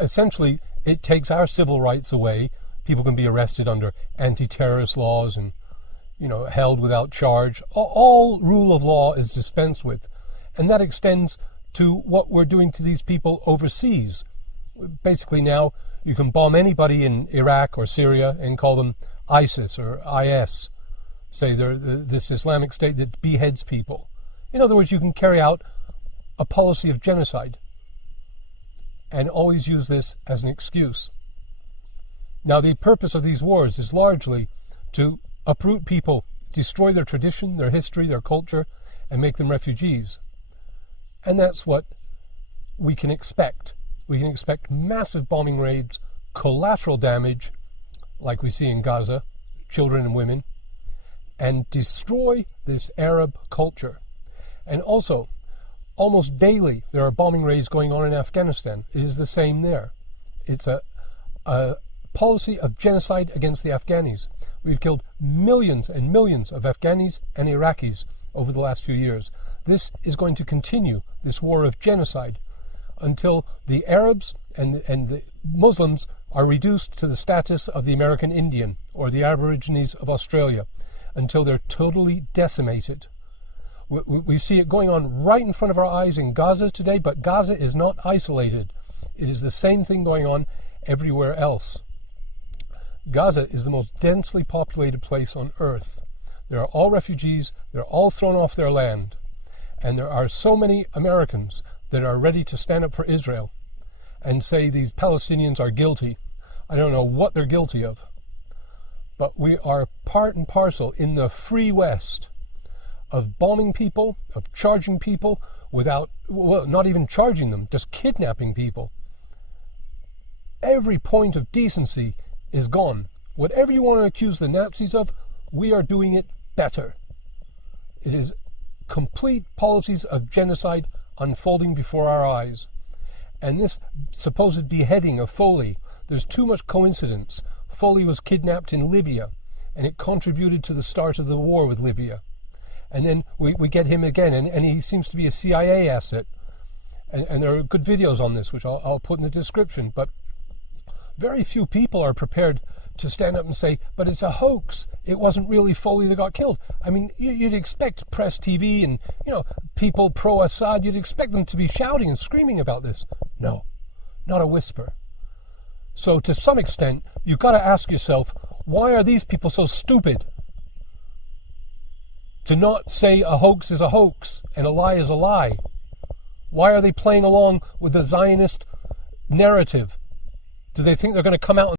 essentially, it takes our civil rights away. People can be arrested under anti-terrorist laws and, held without charge. All rule of law is dispensed with. And that extends to what we're doing to these people overseas. Basically now, you can bomb anybody in Iraq or Syria and call them ISIS or IS. Say they're this Islamic state that beheads people. In other words, you can carry out a policy of genocide and always use this as an excuse. Now, the purpose of these wars is largely to uproot people, destroy their tradition, their history, their culture, and make them refugees. And that's what we can expect. We can expect massive bombing raids, collateral damage, like we see in Gaza, children and women, and destroy this Arab culture. And also, almost daily, there are bombing raids going on in Afghanistan. It is the same there. It's a policy of genocide against the Afghanis. We've killed millions and millions of Afghanis and Iraqis over the last few years. This is going to continue, this war of genocide, until the Arabs and the Muslims are reduced to the status of the American Indian or the Aborigines of Australia, until they're totally decimated. We see it going on right in front of our eyes in Gaza today, but Gaza is not isolated. It is the same thing going on everywhere else. Gaza is the most densely populated place on earth. They are all refugees, they're all thrown off their land. And there are so many Americans that are ready to stand up for Israel and say these Palestinians are guilty. I don't know what they're guilty of. But we are part and parcel in the free West of bombing people, of charging people without, not even charging them, just kidnapping people. Every point of decency is gone. Whatever you want to accuse the Nazis of, we are doing it better. It is complete policies of genocide unfolding before our eyes. And this supposed beheading of Foley, there's too much coincidence. Foley was kidnapped in Libya, and it contributed to the start of the war with Libya. And then we get him again, and he seems to be a CIA asset. And there are good videos on this, which I'll put in the description. But very few people are prepared to stand up and say, but it's a hoax. It wasn't really Foley that got killed. I mean, you'd expect press TV and, people pro-Assad, you'd expect them to be shouting and screaming about this. No, not a whisper. So to some extent, you've got to ask yourself, why are these people so stupid to not say a hoax is a hoax and a lie is a lie? Why are they playing along with the Zionist narrative? Do they think they're going to come out